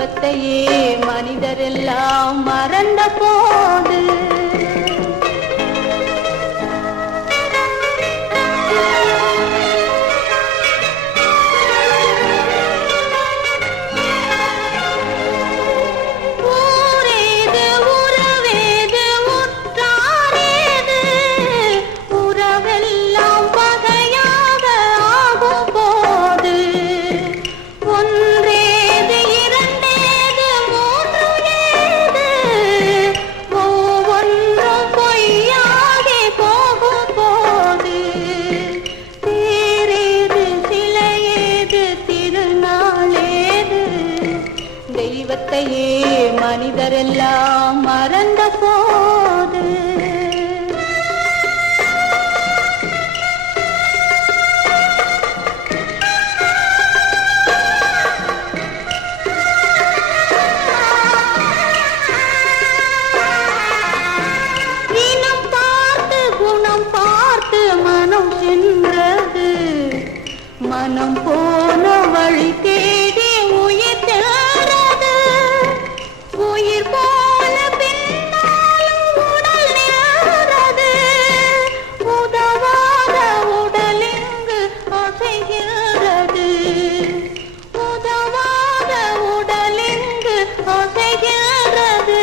தெய்வத்தையே மனிதரெல்லாம் மறந்த போது தெய்வத்தையே மனிதரெல்லாம் மறந்த போது இனம் பார்த்து குணம் பார்த்து மனம் சென்றது மனம் போன வழி தேடி உயிர் தேறது உயிர் போல பின்னாலும் உடல் நின்றது உதவாத உடல் இங்கு அசைகிறது உதவாத உடல் இங்கு அசைகிறது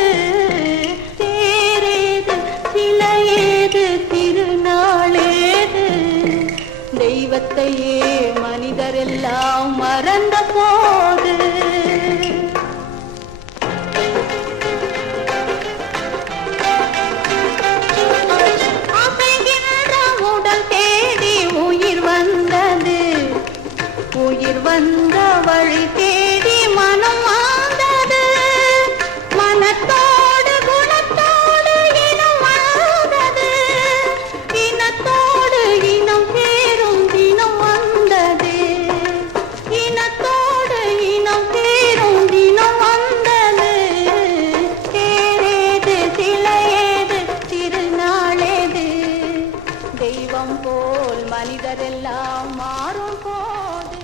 தேரேது சிலையேது திருநாளேது தெய்வத்தையே மனிதரெல்லாம் மறந்த போது அசைகின்ற உடல் தேடி உயிர் வந்தது உயிர் வந்த வழி தேடி மனம் வாழ்ந்தது மனத்தோடு குணத்தோடு இனம் வாழ்ந்தது இனத்தோடு இனம் சேரும் தினம் வந்தது இனத்தோடு இனம் சேரும் தினம் வந்தது தேரேது சிலையேது திருநாளேது தெய்வம் போல் மனிதரெல்லாம் மாறும் போது